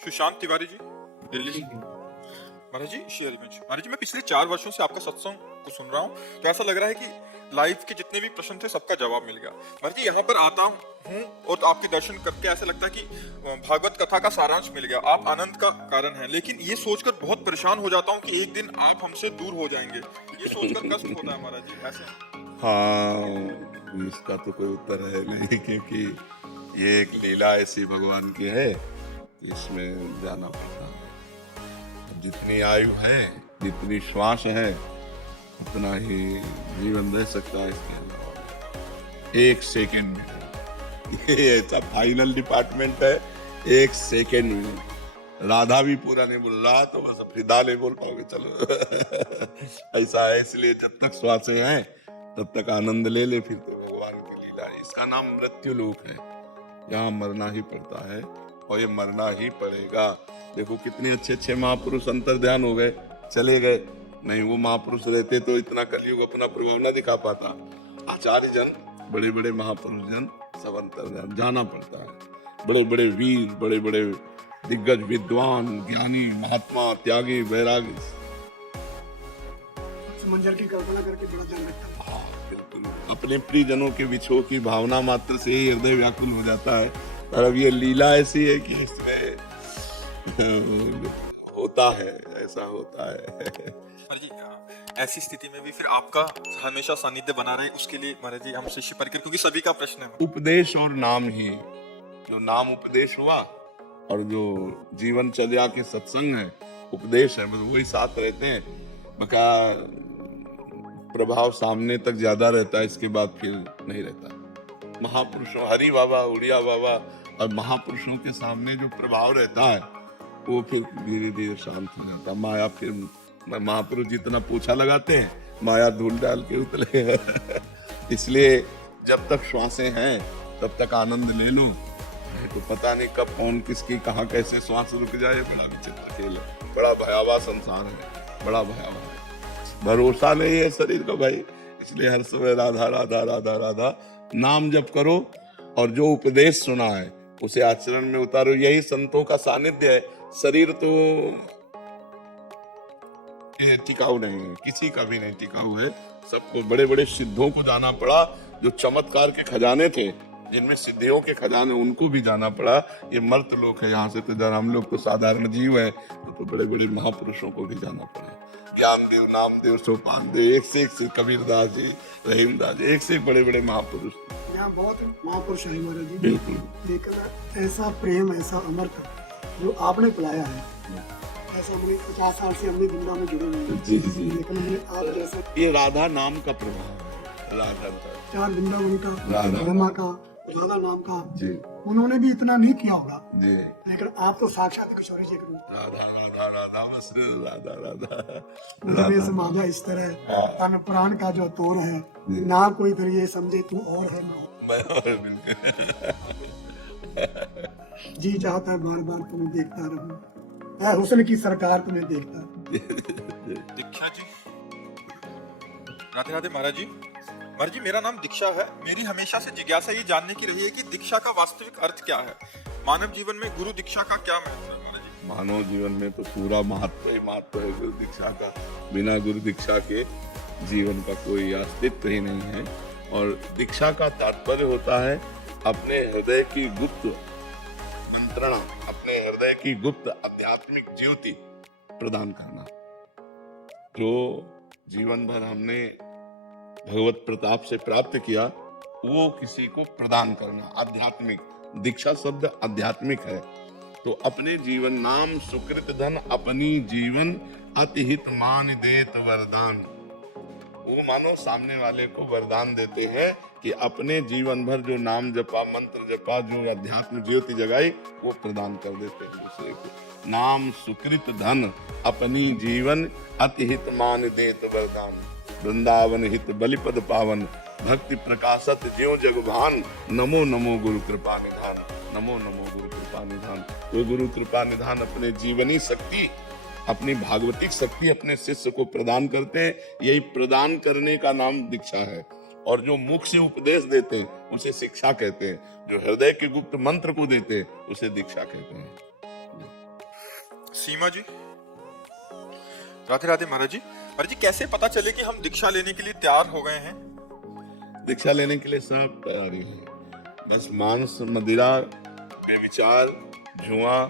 सुशांत तिवारी जी, दिल्ली से। महाराज जी शेयरगंज। महाराज जी मैं पिछले 4 वर्षों से आपका सत्संग को सुन रहा हूँ, तो ऐसा लग रहा है कि लाइफ के जितने भी प्रश्न थे सबका जवाब मिल गया। महाराज जी यहाँ पर आता हूँ और आपके दर्शन करके ऐसा लगता है कि भागवत कथा का सारांश मिल गया, आप आनंद का कारण है। लेकिन ये सोचकर बहुत परेशान हो जाता हूँ कि एक दिन आप हमसे दूर हो जाएंगे, ये सोचकर कष्ट होता है महाराज जी। ऐसे हाँ, इसका तो कोई उत्तर है नहीं, क्योंकि ये एक लीला ऐसी भगवान की है, इसमें जाना पड़ता है। जितनी आयु है, जितनी श्वास है, उतना ही जीवन रह सकता है। इसके अलावा 1 सेकेंड में, ये ऐसा फाइनल डिपार्टमेंट है। 1 सेकेंड में राधा भी पूरा नहीं बोल रहा तो बस फिदा नहीं बोल पाओगे। चलो ऐसा है, इसलिए जब तक श्वासें हैं तब तक आनंद ले ले, फिर तो भगवान की लीला है। इसका नाम मृत्यु लोक है, यहाँ मरना ही पड़ता है और ये मरना ही पड़ेगा। देखो कितने अच्छे अच्छे महापुरुष अंतर ध्यान हो गए, चले गए। नहीं, वो महापुरुष रहते तो इतना कलयुग अपना प्रभाव न दिखा पाता। आचार्य जन, बड़े बड़े महापुरुष जन सब अंतर ध्यान जाना पड़ता है। बड़े बड़े वीर, बड़े बड़े दिग्गज विद्वान, ज्ञानी, महात्मा, त्यागी, वैरागी, मंजर की कल्पना करके बड़ा ध्यान रखता है। हाँ बिल्कुल, अपने प्रियजनों के विछोह की भावना मात्र से ही हृदय व्याकुल हो जाता है। और अब ये लीला ऐसी है कि इसमें होता है, ऐसा होता है। महाराज जी ऐसी स्थिति में भी फिर आपका हमेशा सानिध्य बना रहे, उसके लिए महाराज जी हम शिष्य परिकर, क्योंकि सभी का प्रश्न है। उपदेश और नाम ही, जो नाम उपदेश हुआ और जो जीवनचर्या के सत्संग है उपदेश है, बस वही साथ रहते हैं। बका प्रभाव सामने तक ज्यादा रहता है, इसके बाद फिर नहीं रहता। महापुरुषों, हरि बाबा, उड़िया बाबा और महापुरुषों के सामने जो प्रभाव रहता है वो फिर धीरे धीरे शांत हो जाता है। माया फिर, महापुरुष जितना पोछा लगाते हैं, माया धूल डाल के उतले। इसलिए जब तक श्वासें हैं तब तक आनंद ले लो, तो पता नहीं कब कौन किसकी कहाँ कैसे श्वास रुक जाए। बड़ा विचित्र खेल है, बड़ा भयावह संसार है, बड़ा भयावह है। भरोसा नहीं है शरीर का भाई, इसलिए हर समय राधा राधा राधा राधा नाम जप करो और जो उपदेश सुना है उसे आचरण में उतारो। यही संतों का सानिध्य है। शरीर तो टिकाऊ नहीं है, किसी का भी नहीं टिकाऊ है। सबको, बड़े बड़े सिद्धों को जाना पड़ा, जो चमत्कार के खजाने थे, जिनमें सिद्धियों के खजाने, उनको भी जाना पड़ा। ये मर्त लोग है, यहाँ से तो जरा हम लोग तो साधारण जीव है, तो बड़े बड़े महापुरुषों को भी जाना पड़ा। ज्ञानदेव, नामदेव, सोपान देव, एक से कबीरदास जी, रहीमदास जी, एक से एक बड़े बड़े महापुरुष। यहाँ बहुत महापुरुष है महाराज जी, बिल्कुल। लेकिन ऐसा प्रेम, ऐसा अमृत जो आपने पिलाया है, ऐसा हमने 50 साल से हमने दुनिया में जुड़े हुए हैं। जी जी, लेकिन हमने आप जैसा ये राधा नाम का प्रभाव है। राधा का, 4 वृंदावन का, राधा। ब्रह्मा का, राधा नाम का, जी उन्होंने भी इतना नहीं किया होगा, जी, लेकिन आप तो साक्षात किशोरी जी के रूप राधा राधा राधा बस राधा राधा में से माधा इस तरह तन प्राण का जो तोड़ है, ना कोई फिर ये समझे तू और है ना। जी चाहता है बार बार तुम्हें देखता रहूं, ऐ हुस्न की सरकार तुम्हें देखता। दीक्षा जी, राधे राधे महाराज जी। महाराज जी मेरा नाम दीक्षा है। मेरी हमेशा से जिज्ञासा ये जानने की रही है कि दीक्षा का वास्तविक अर्थ क्या है। मानव जीवन में गुरु दीक्षा का क्या महत्व है महाराज जी? मानव जीवन में तो पूरा महत्व ही महत्व है गुरु दीक्षा का। बिना गुरु दीक्षा के जीवन का कोई अस्तित्व ही नहीं है। और दीक्षा का तात्पर्य होता है अपने हृदय की गुप्त मंत्रणा, अपने हृदय की गुप्त आध्यात्मिक ज्योति प्रदान करना। जो जीवन भर हमने भगवत प्रताप से प्राप्त किया, वो किसी को प्रदान करना। आध्यात्मिक, दीक्षा शब्द आध्यात्मिक है। तो अपने जीवन, नाम सुकृत धन अपनी जीवन अतिहित मान देत वरदान। वो मानो सामने वाले को वरदान देते हैं कि अपने जीवन भर जो नाम जपा, मंत्र जपा, जो अध्यात्म ज्योति जगाई, वो प्रदान कर देते हैं दूसरे को। नाम सुकृत धन अपनी जीवन अतिहित मान देत वरदान। वृंदावन हित बलिपद पावन भक्ति प्रकाशत ज्यों जग भान। नमो नमो गुरु कृपा निधान, नमो नमो गुरु कृपा निधान। वो गुरु कृपा निधान अपने जीवनी शक्ति, अपनी भागवतिक शक्ति अपने शिष्य को प्रदान करते हैं। यही प्रदान करने का नाम दीक्षा है। और जो मुख से उपदेश देते हैं उसे शिक्षा कहते हैं। जो हृदय के गुप्त मंत्र को देते हैं उसे दीक्षा कहते हैं। सीमा जी, राधे राधे महाराज जी। महाराज जी, कैसे पता चले कि हम दीक्षा लेने के लिए तैयार हो गए हैं? दीक्षा लेने के लिए सब तैयारी है, बस मांस मदिरा बेविचार जुआ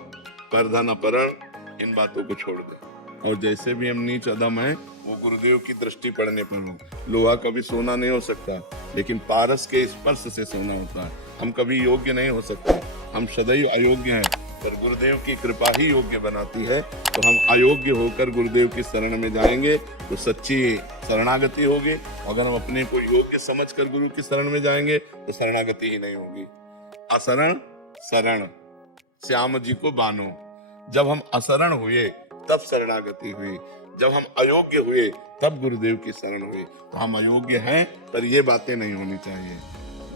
परधन अपहरण इन बातों को छोड़ दे। और जैसे भी हम नीच अधम हैं वो गुरुदेव की दृष्टि पड़ने पर हो। लोहा कभी सोना नहीं हो सकता, लेकिन पारस के स्पर्श से सोना होता है। हम कभी योग्य नहीं हो सकते, हम सदैव अयोग्य हैं, पर गुरुदेव की कृपा ही योग्य बनाती है। तो हम अयोग्य होकर गुरुदेव की शरण में जाएंगे तो सच्ची शरणागति होगी। अगर हम अपने को योग्य समझकर गुरु की शरण में जाएंगे तो शरणागति ही नहीं होगी। असरण शरण श्याम जी को बानो। जब हम असरण हुए तब शरणागति हुई, जब हम अयोग्य हुए तब गुरुदेव की शरण हुई। तो हम अयोग्य हैं, पर ये बातें नहीं होनी चाहिए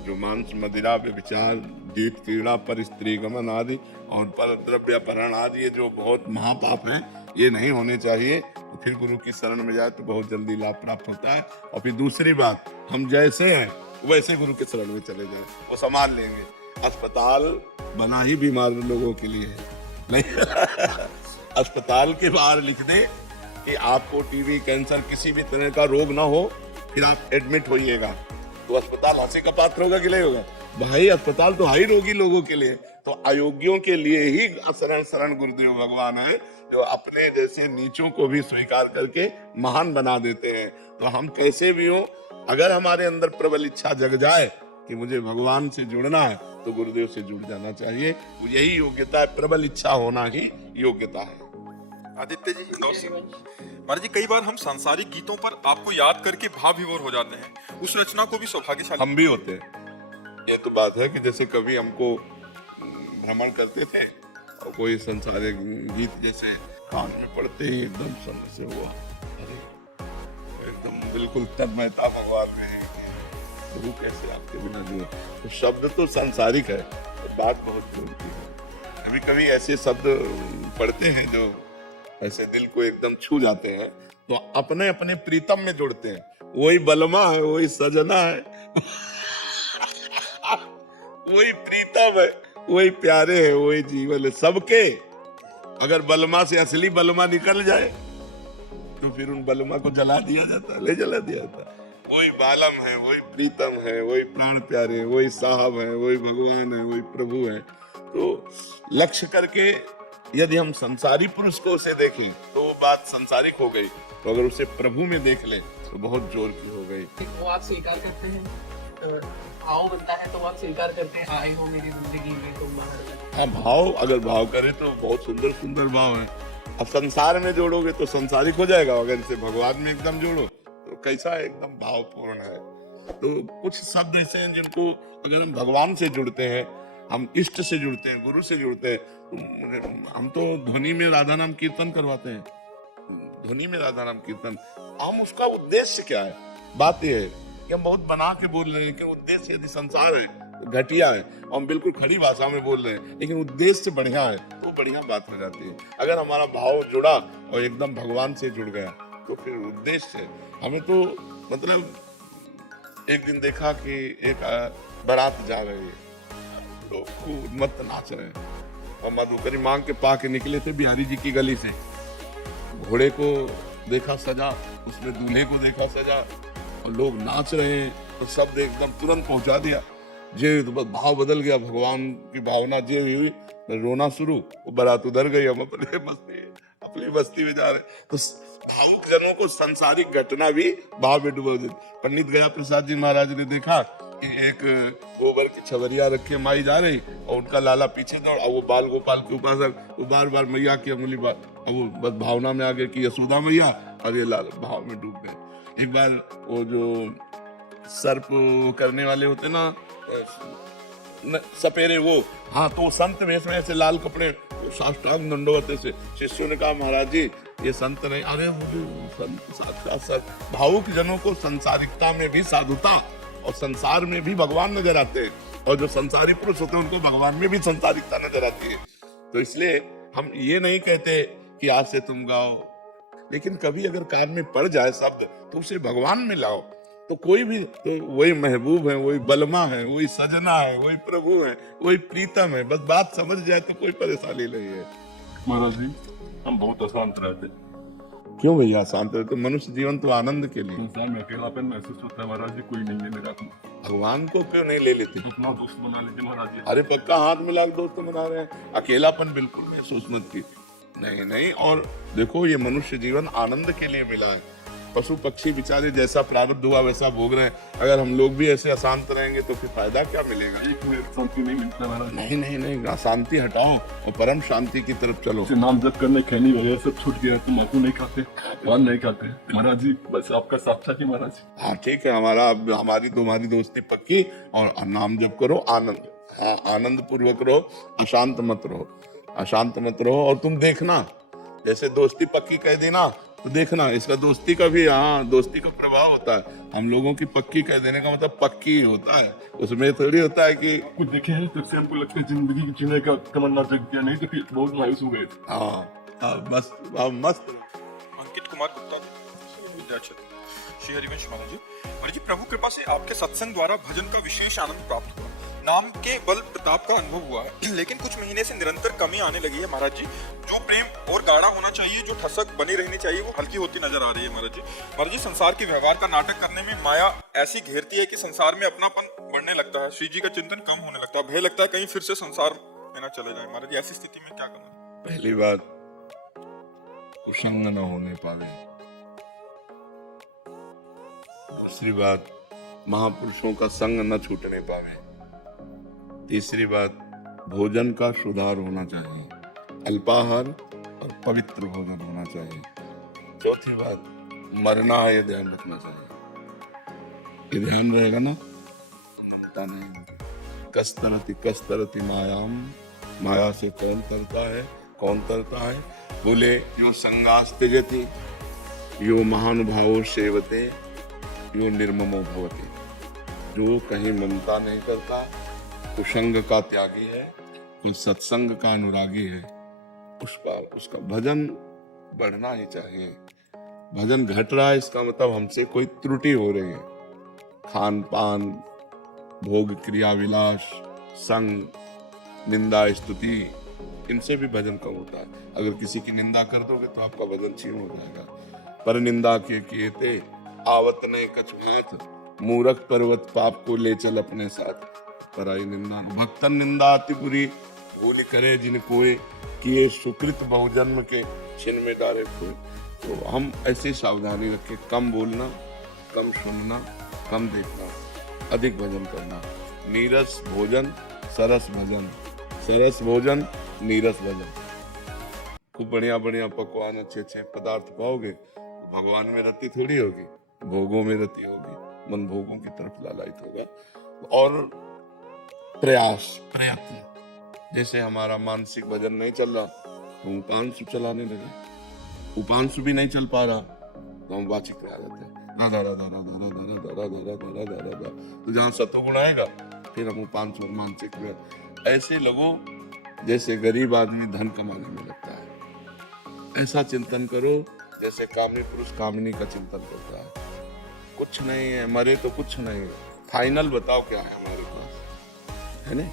जो मांस मदिरा विचार गीत क्रीड़ा पर स्त्री गमन आदि और पर द्रव्य अपहरण आदि, ये जो बहुत महापाप है, ये नहीं होने चाहिए। तो फिर गुरु की शरण में जाए तो बहुत जल्दी लाभ प्राप्त होता है। और फिर दूसरी बात, हम जैसे हैं वैसे गुरु के शरण में चले जाए, वो संभाल लेंगे। अस्पताल बना ही बीमार लोगों के लिए है, नहीं अस्पताल के बाहर लिख दे कि आपको टीबी कैंसर किसी भी तरह का रोग ना हो, फिर आप एडमिट होइएगा, तो अस्पताल हंसी का पात्र होगा कि नहीं होगा? भाई अस्पताल तो हाई रोगी लोगों के लिए। तो अयोग्यों के लिए ही शरण शरण गुरुदेव भगवान है, जो अपने जैसे नीचों को भी स्वीकार करके महान बना देते हैं। तो हम कैसे भी हो, अगर हमारे अंदर प्रबल इच्छा जग जाए कि मुझे भगवान से जुड़ना है तो गुरुदेव से जुड़ जाना चाहिए। यही योग्यता है, प्रबल इच्छा होना ही योग्यता है। आदित्य जी, महाराज जी, कई बार हम सांसारिक गीतों पर आपको याद करके भाव विभोर हो जाते हैं, उस रचना को भी सौभाग्यशाली। हम भी होते हैं। ये तो बात है कि जैसे कभी हमको भ्रमण करते थे और कोई संसारिक गीत जैसे कान में पड़ते ही एकदम समझ से हुआ, अरे एकदम बिल्कुल तन्मयता भगवान में है, प्रभु कैसे आपके बिना जुए। तो शब्द तो सांसारिक है, तो बात बहुत जोड़ती है। कभी कभी ऐसे शब्द पढ़ते हैं जो ऐसे दिल को एकदम छू जाते हैं, तो अपने अपने प्रीतम में जुड़ते हैं। वही बलमा है, वही सजना है वही प्रीतम है, वही प्यारे है, वही जीवन है सबके। अगर बलमा से असली बलमा निकल जाए तो फिर उन बलमा को जला दिया जाता है, ले जला दिया जाता है। वही बालम है, वही प्रीतम है, वही प्राण प्यारे, वही साहब है, वही भगवान है, वही प्रभु है। तो लक्ष्य करके यदि हम संसारी पुरुष को उसे देख लें तो वो बात संसारिक हो गई, तो अगर उसे प्रभु में देख ले तो बहुत जोर की हो गई। वो आप स्वीकार करते हैं, भाव बनता है तो आप स्वीकार करते हैं, आए हो मेरी जिंदगी में तुम बाहर। हाँ, भाव अगर भाव करे तो बहुत सुंदर सुंदर भाव है। अब संसार में जोड़ोगे तो संसारिक हो जाएगा, अगर इसे भगवान में एकदम जोड़ो तो कैसा एकदम भावपूर्ण है। तो कुछ शब्द ऐसे हैं जिनको अगर हम भगवान से जुड़ते हैं, हम इष्ट से जुड़ते हैं, गुरु से जुड़ते हैं, हम तो ध्वनि में राधा नाम कीर्तन करवाते हैं, ध्वनि में राधा नाम कीर्तन। हम उसका उद्देश्य क्या है? बात यह है कि हम बहुत बना के बोल रहे हैं कि उद्देश्य यदि संसार है, घटिया है, हम बिल्कुल खड़ी भाषा में बोल रहे हैं, लेकिन उद्देश्य बढ़िया है तो बढ़िया बात हो जाती है। अगर हमारा भाव जुड़ा और एकदम भगवान से जुड़ गया तो फिर उद्देश्य हमें तो मतलब एक दिन देखा कि एक बारात जा रही है, लोग खूब मत नाच रहे हैं और मधुकरी मांग के पा के निकले थे बिहारी जी की गली से। घोड़े को देखा सजा, उसमें दूल्हे को देखा सजा और लोग नाच रहे हैं, तो शब्द एकदम तुरंत पहुंचा दिया। जे भाव बदल गया, भगवान की भावना जे हुई, रोना शुरू, वो बारात उधर गई, हम अपनी बस्ती में जा रहे। तो भावुक जनों को संसारिक घटना भी भाव में डुबो देती। पंडित गया प्रसाद जी महाराज ने देखा कि एक गोबर की छवरिया रखे माई जा रही और उनका लाला पीछे दौड़, और वो बाल गोपाल के उपासक वो बार बार मैया की अंगुली बार, अब वो बस भावना में आ गए कि यशोदा मैया, और ये लाल भाव में डूब गए। एक बार वो जो सर्प करने वाले होते ना सपेरे, वो हाँ, तो संत वेश में ऐसे लाल कपड़े साष्टांग दंडवत से, शिष्यों ने कहा महाराज जी ये संत नहीं, अरे वो संत साक्षात सर। भावुक जनों को संसारिकता में भी साधुता और संसार में भी भगवान नजर आते हैं, और जो संसारी पुरुष होते हैं उनको भगवान में भी संसारिकता नजर आती है। तो इसलिए हम ये नहीं कहते कि आज से तुम गाओ, लेकिन कभी अगर कान में पड़ जाए शब्द तो उसे भगवान में लाओ। तो कोई भी, तो वही महबूब है, वही बलमा है, वही सजना है, वही प्रभु है, वही प्रीतम है, बस बात समझ जाए तो कोई परेशानी नहीं है। महाराज जी, हम बहुत अशांत रहते। क्यों भैया शांत रहते? मनुष्य जीवन तो आनंद के लिए। संसार में अकेलापन महसूस होता है महाराज जी, कोई नहीं है मेरा अपना। भगवान को क्यों नहीं ले लेते? अपना दोस्त बना लीजिए महाराज जी। अरे पक्का हाथ मिला के दोस्त बना रहे हैं। अकेलापन बिल्कुल महसूस मत कीजिए। नहीं नहीं, और देखो ये मनुष्य जीवन आनंद के लिए मिला है। पशु पक्षी बेचारे जैसा प्रारब्ध हुआ वैसा भोग रहे हैं। अगर हम लोग भी ऐसे अशांत रहेंगे तो फिर फायदा क्या मिलेगा? एक मिनट शांति नहीं मिलता महाराज। नहीं नहीं नहीं, अशांति हटाओ और परम शांति की तरफ चलो। से नाम जप करने खैनी वगैरह सब छूट गया, तम्बाकू नहीं खाते, पान नहीं खाते महाराज जी, बस आपका साथ ही महाराज जी। हाँ ठीक है, हमारी तुम्हारी दोस्ती पक्की। और नाम जप करो, आनंद, हाँ आनंद पूर्वक रहो, अशांत मत रहो, अशांत मत रहो। और तुम देखना, जैसे दोस्ती पक्की कह देना तो देखना इसका दोस्ती का भी, हाँ दोस्ती का प्रभाव होता है। हम लोगों की पक्की कह देने का मतलब पक्की ही होता है, उसमें थोड़ी होता है कि कुछ देखे हैं तब से हमको लगता है जिंदगी की जीने का तमन्ना जग गया, नहीं तो फिर बहुत मायूस हो गए थे। हाँ मस्त। अंकित कुमार गुप्ता विद्याचल, श्री हरिवंश महाराज जी, प्रभु कृपा से आपके सत्संग द्वारा भजन का विशेष आनंद प्राप्त हुआ, नाम के बल प्रताप का अनुभव हुआ है, लेकिन कुछ महीने से निरंतर कमी आने लगी है महाराज जी। जो प्रेम और गाढ़ा होना चाहिए, जो ठसक बनी रहनी चाहिए, वो हल्की होती नजर आ रही है महाराज जी। महाराज जी, संसार के व्यवहार का नाटक करने में माया ऐसी घेरती है कि संसार में अपनापन बढ़ने लगता है, श्री जी का चिंतन कम होने लगता है, भय लगता है कहीं फिर से संसार में ना चले जाए। महाराज जी, ऐसी स्थिति में क्या करना? पहली बात, कुसंग न होने पावे। दूसरी बात, महापुरुषों का संग न छूटने पावे। तीसरी बात, भोजन का सुधार होना चाहिए, अल्पाहार और पवित्र भोजन होना चाहिए। चौथी बात, मरना है ये ध्यान रखना चाहिए। ये ध्यान रहेगा ना, होता नहीं। कस्तरति मायाम, माया से कौन तरता है, कौन तरता है? बोले यो संगास त्यजति, यो महानुभावो सेवते, यो निर्ममो भवते। जो कहीं ममता नहीं करता, कुसंग का त्यागी है, कुल सत्संग का अनुरागी है, उसका भजन बढ़ना ही चाहिए। भजन घट रहा है इसका मतलब हमसे कोई त्रुटि हो रही है। खान पान, भोग क्रिया विलास, संग, निंदा स्तुति, इनसे भी भजन कम होता है। अगर किसी की निंदा कर दोगे तो आपका भजन क्षीण हो जाएगा। पर निंदा के किए थे आवत ने कछ हाथ, मूरख पर्वत पाप को ले चल अपने साथ। पराई निंदा भक्तन निंदा अति बुरी, भूल करे जिन कोय, किए सुकृत बहुजन्म के छिन में डारे खोए। तो हम ऐसी सावधानी रखें, कम बोलना, कम सुनना, कम देखना, अधिक भजन करना। नीरस भोजन सरस भजन, सरस भोजन नीरस भजन। खूब बढ़िया बढ़िया पकवान, अच्छे अच्छे पदार्थ पाओगे, भगवान में रति थोड़ी होगी, भोगों में रति होगी, मन भोगों की तरफ लालायित होगा। और प्रयत्न, जैसे हमारा मानसिक भजन नहीं चल रहा तो उपांशु चलाने लगे, उपांशु भी नहीं चल पा रहा तो हम वाचिक पे आ जाते हैं, राधा राधा राधा राधा राधा राधा राधा राधा राधा। तो जहाँ सत्वगुण आएगा फिर हम उपांशु और मानसिक में ऐसे लगो जैसे गरीब आदमी धन कमाने में लगता है। ऐसा चिंतन करो जैसे कामी पुरुष कामिनी का चिंतन करता है। कुछ नहीं है, मरे तो कुछ नहीं है, फाइनल बताओ क्या है हमारे पास, है ना?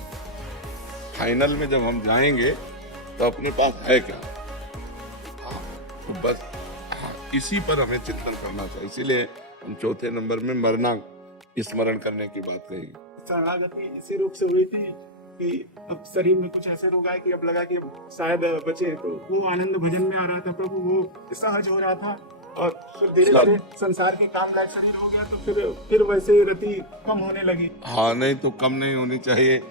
फाइनल में जब हम जाएंगे तो अपने पास है क्या? हाँ, तो बस इसी पर हमें चिंतन करना चाहिए। इसीलिए हम चौथे नंबर में मरना स्मरण करने की बात कही। शरणागति इसी रोग से हुई थी कि अब शरीर में कुछ ऐसे रोग आए कि अब लगा कि शायद बचे, तो वो आनंद भजन में आ रहा था प्रभु, वो सहज हो रहा था और फिर धीरे धीरे संसार के काम लायक शरीर हो गया, तो फिर वैसे रति कम होने लगी। हाँ, नहीं तो कम नहीं होनी चाहिए।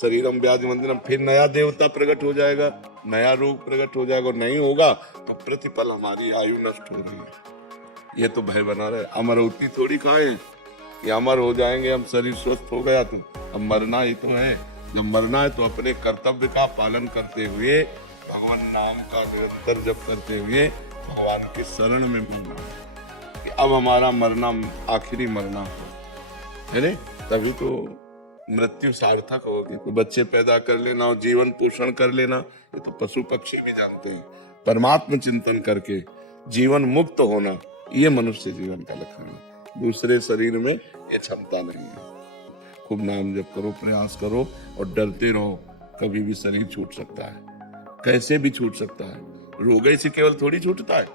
शरीरम व्याधि मंदिरम, फिर नया देवता प्रकट हो जाएगा, नया रोग प्रकट हो जाएगा, और नहीं होगा तो प्रतिपल हमारी आयु नष्ट हो रही है। ये तो भय बना रहे। अमरौती थोड़ी खाए कि अमर हो जाएंगे हम, शरीर स्वस्थ हो गया तो अब मरना ही तो है। जब मरना है तो अपने कर्तव्य का पालन करते हुए, भगवान नाम का निरंतर जप करते हुए भगवान की शरण में मरना है कि अब हमारा मरना आखिरी मरना है ना, तभी तो मृत्यु सार्थक होगी। तो बच्चे पैदा कर लेना और जीवन पोषण कर लेना, ये तो पशु पक्षी भी जानते हैं। परमात्मा चिंतन करके जीवन मुक्त होना, ये मनुष्य जीवन का लक्षण है। दूसरे शरीर में ये क्षमता नहीं है। खूब नाम जप करो, प्रयास करो और डरते रहो, कभी भी शरीर छूट सकता है, कैसे भी छूट सकता है। रोगे से केवल थोड़ी छूटता है,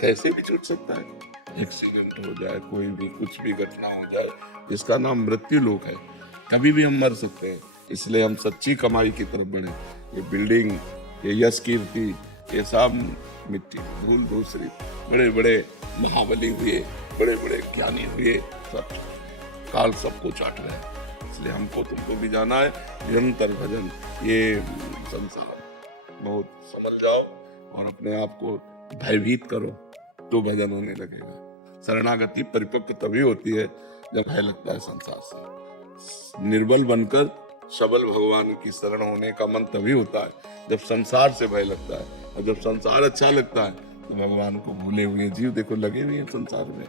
कैसे भी छूट सकता है। एक्सीडेंट हो जाए, कोई भी कुछ भी घटना हो जाए, इसका नाम मृत्यु लोक है, कभी भी हम मर सकते हैं। इसलिए हम सच्ची कमाई की तरफ बढ़े। ये बिल्डिंग, ये यश कीर्ति, ये सब मिट्टी धूल दूसरी। बड़े बड़े महाबली हुए, बड़े बड़े ज्ञानी हुए, सब काल सबको चाट रहे हैं। इसलिए हमको तुमको भी जाना है निरंतर भजन। ये संसार बहुत समझ जाओ और अपने आप को भयभीत करो तो भजन होने लगेगा। शरणागति परिपक्व तभी होती है जब भय लगता है संसार से। निर्बल बनकर सबल भगवान की शरण होने का मन तभी होता है जब संसार से भय लगता है, और जब संसार अच्छा लगता है तो भगवान को भूले हुए जीव देखो लगे हुए हैं संसार में।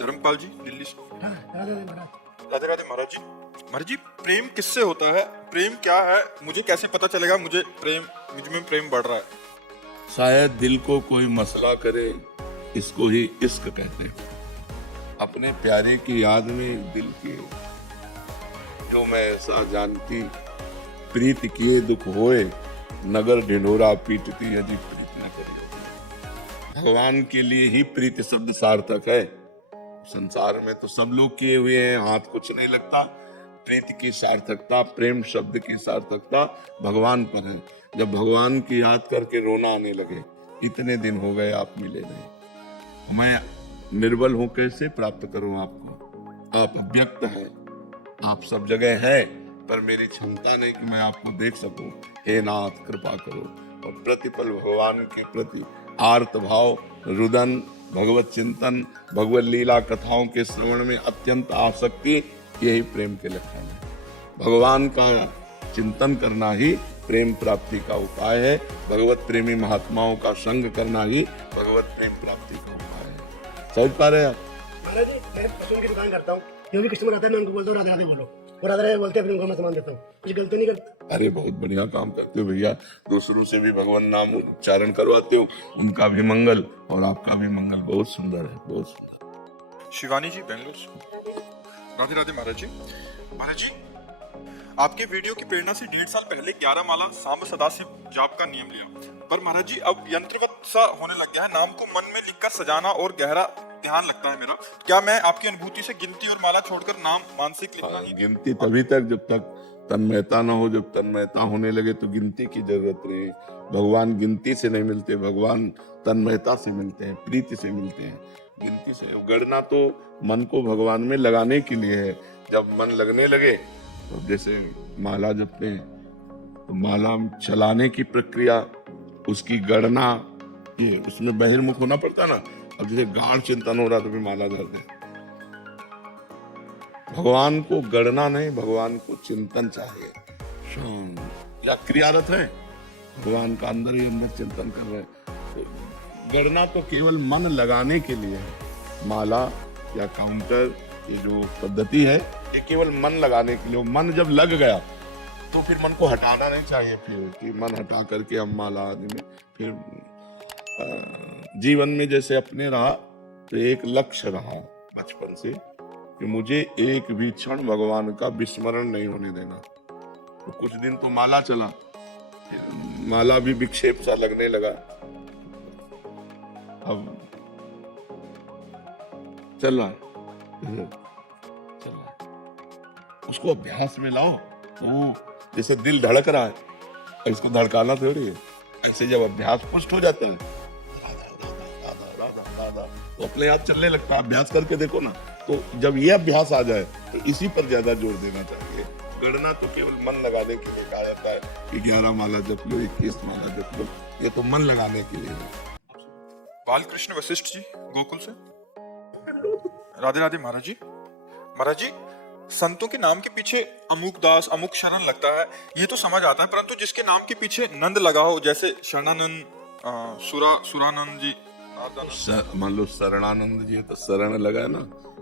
धर्मपाल जी दिल्ली से। राधे महाराज। राधे राधे महाराज जी। महाराज जी, प्रेम किससे होता है? प्रेम क्या है? मुझे कैसे पता चलेगा मुझे मुझ में प्रेम बढ़ रहा है? शायद दिल को कोई मसला करे, इसको ही इश्क कहते हैं। अपने प्यारे की याद में दिल के जो मैं ऐसा जानती, प्रीत किए दुख होए, नगर ढिंढोरा पीटती अजी प्रीत न करी। भगवान के लिए ही प्रीत शब्द सार्थक है। संसार में तो सब लोग किए हुए हैं, हाथ कुछ नहीं लगता। प्रीत की सार्थकता, प्रेम शब्द की सार्थकता भगवान पर है। जब भगवान की याद करके रोना आने लगे, इतने दिन हो गए आप मिले नहीं, मैं निर्बल हूं, कैसे प्राप्त करूं आपको? आप अव्यक्त हैं, आप सब जगह हैं, पर मेरी क्षमता नहीं कि मैं आपको देख सकूं। हे नाथ कृपा करो। और प्रतिपल भगवान के प्रति आर्त भाव, रुदन, भगवत चिंतन, भगवत लीला कथाओं के श्रवण में अत्यंत आसक्ति, यही प्रेम के लक्षण है। भगवान का चिंतन करना ही प्रेम प्राप्ति का उपाय है। भगवत प्रेमी महात्माओं का संग करना ही भगवत प्रेम प्राप्ति का उपाय है। समझ पा रहे हैं आप? महाराज जी, मैं परचून की दुकान करता हूँ। जो भी कस्टमर आता है मैं उनको बोलता हूँ राधे राधे बोलो, और राधे राधे बोलते हैं, फिर उनको मैं सामान देता हूँ। कुछ गलती नहीं करता। अरे बहुत बढ़िया काम करते हो भैया। दूसरों से भी भगवान नाम उच्चारण करवाते हो, उनका भी मंगल और आपका भी मंगल। बहुत सुंदर है, बहुत सुंदर। शिवानी जी बेंगलोर से। राधे राधे महाराज जी। महाराज जी, आपके वीडियो की प्रेरणा से 1.5 साल पहले 11 माला सांब सदाशिव जाप का नियम लिया, पर महाराज जी अब यंत्रवत सा होने लग गया है। नाम को मन में लिखकर सजाना और गहरा ध्यान लगता है मेरा। क्या मैं आपकी अनुभूति से गिनती और माला छोड़कर नाम मानसिक लिखना ही? गिनती तभी तक जब तक तन्मयता न हो। जब तन्मयता होने लगे तो गिनती की जरूरत नहीं। भगवान गिनती से नहीं मिलते, भगवान तन्मयता से मिलते हैं, प्रीति से मिलते हैं। गिनती से गणना तो मन को भगवान में लगाने के लिए है। जब मन लगने लगे तो जैसे माला जपते हैं तो माला चलाने की प्रक्रिया, उसकी गणना, ये उसमें बहिर्मुख होना पड़ता ना। अब जैसे गाढ़ चिंतन हो रहा तो भी माला धरते हैं। भगवान को गणना नहीं, भगवान को चिंतन चाहिए। शांत या क्रियारत है, भगवान का अंदर ही अंदर चिंतन कर रहे हैं। गणना तो केवल मन लगाने के लिए है। माला या काउंटर, ये जो पद्धति है, ये केवल मन लगाने के लिए। मन जब लग गया तो फिर मन को हटाना नहीं चाहिए। फिर कि मन हटा करके हम माला आदि में फिर जीवन में जैसे अपने रहा तो एक लक्ष्य रहा बचपन से कि मुझे एक भी क्षण भगवान का विस्मरण नहीं होने देना। तो कुछ दिन तो माला चला, फिर माला भी विक्षेप सा लगने लगा। अब चल रहा है, उसको अभ्यास में लाओ। तो जैसे दिल धड़क रहा है, इसको धड़काना थोड़ी है। ऐसे जब अभ्यास पुष्ट हो जाता है, तो अपने आप चलने लगता है। अभ्यास करके देखो ना। तो जब ये अभ्यास आ जाए तो इसी पर ज्यादा जोर देना चाहिए। गणना तो केवल मन लगाने के लिए कहा जाता है कि 11 माला जप लो, 21 माला जप लो, ये तो मन लगाने के लिए है। बालकृष्ण वशिष्ठ जी गोकुल से। राधे राधे महाराज जी। महाराज जी, संतों के नाम के पीछे अमुक दास, अमुक शरण लगता है, ये तो समझ आता है, परंतु जिसके नाम के पीछे नंद लगा हो, जैसे शरणानंद, सुरानंद जी, मान लो शरणानंद जी, तो शरण लगा ना,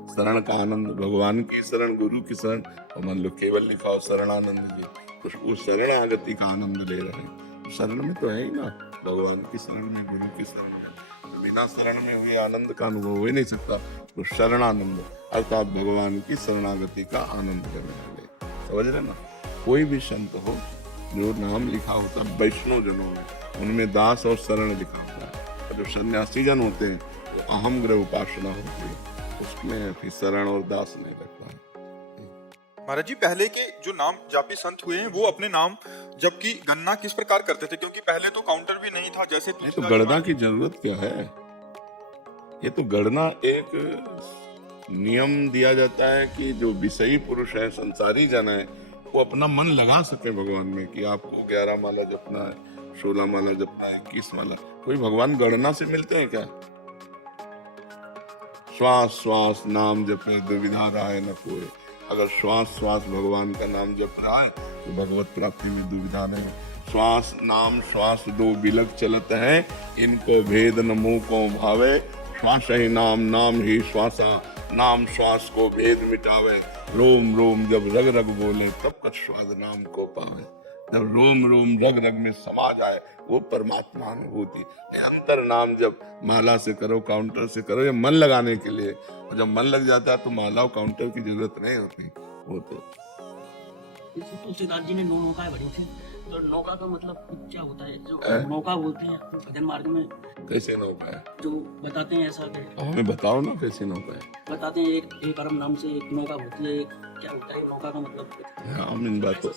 शरण का आनंद, भगवान की शरण, गुरु की शरण। और मान लो केवल लिखा हो शरणानंद जी, तो वो शरणागति का आनंद ले रहे हैं। शरण में तो है ही ना, भगवान की शरण में, गुरु की शरण में। बिना शरण में हुए आनंद का अनुभव हो ही नहीं सकता। तो शरणानंद अर्थात भगवान की शरणागति का आनंद लेने वाले। समझ रहे ना? कोई भी संत हो, जो नाम लिखा होता है वैष्णव जनों में, उनमें दास और शरण लिखा होता है। और जो सन्यासी जन होते हैं, तो अहम ग्रह उपासना होती है, उसमें फिर शरण और दास नहीं लगता है। महाराज जी, पहले के जो नाम जापी संत हुए हैं वो अपने नाम जबकि गणना किस प्रकार करते थे? क्योंकि पहले तो काउंटर भी नहीं था, जैसे नहीं तो गणना की जरूरत क्या है? ये तो गणना एक नियम दिया जाता है कि जो विषयी पुरुष है, संसारी जन है, वो अपना मन लगा सके भगवान में कि आपको 11 माला जपना है, 16 माला जपना है, 21 माला। कोई भगवान गणना से मिलते हैं क्या? श्वास श्वास नाम जपे दुविधा राय न कोई। अगर श्वास श्वास भगवान का नाम जप रहा है तो भगवत प्राप्ति में दुविधा नहीं। श्वास नाम श्वास दो बिलक चलत है, इनको भेद न मुंह को भावे। श्वास ही नाम नाम ही श्वासा, नाम श्वास को भेद मिटावे। रोम रोम जब रग रग बोले, तब कछ स्वाद नाम को पावे। जब रोम रोम रग रग में समा जाए, वो परमात्मा अनुभूति। निरंतर नाम जब माला से करो, काउंटर से करो, ये मन लगाने के लिए। और जब मन लग जाता है तो माला और काउंटर की जरूरत नहीं होती। वो तो तुलसीदास जी ने 9 नौकाएं भरी थी, तो नौका का मतलब क्या होता है? जो नौका बोलते हैं भजन मार्ग में, कैसे नौका है? जो बताते हैं ऐसा कि हमें बताओ ना कैसे नौका है। बताते हैं एक परम नाम से एक नौका होती है। क्या होता है नौका का मतलब? हम इन बातों,